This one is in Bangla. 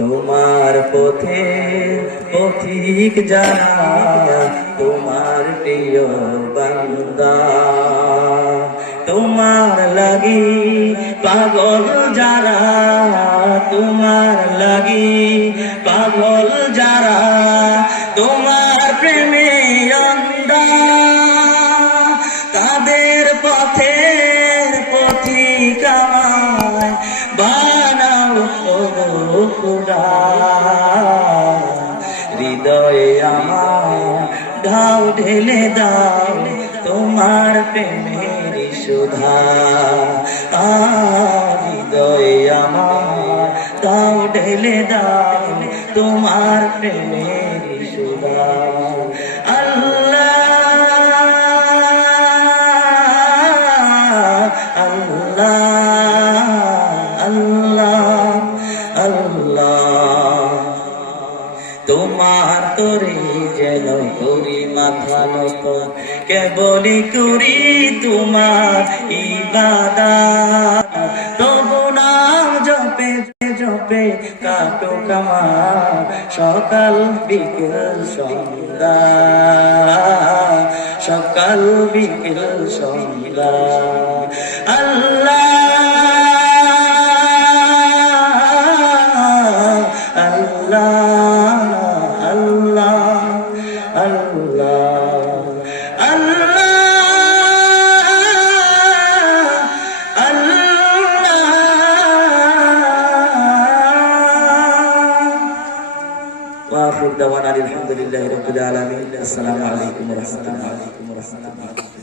তোমার পথে পথিক যারা, তোমার প্রিয় বান্দা। তোমার লাগি পাগল যারা, তোমার লাগি পাগল যারা, তোমার প্রেমে অন্ধা, তাদের পথের পথিক আমায় বানাও গো খোদা। হৃদয়ে আমার ঢাও ঢেলে দাও তোমার প্রেমের সুধা। হৃদয়ে আমার দাও ঢেলে দাও তোমার প্রেমের সুধা। তোমার তরে যেন করি মাথা নত, কেবলই করি তোমার ইবাদত। তবু নাম জপে জপে কাটো কামার, সকাল বিকেল সন্ধ্যা, সকাল বিকেল সন্ধ্যা। আল্লাহ وآخر دعوانا الحمد لله رب العالمين. السلام عليكم ورحمة الله.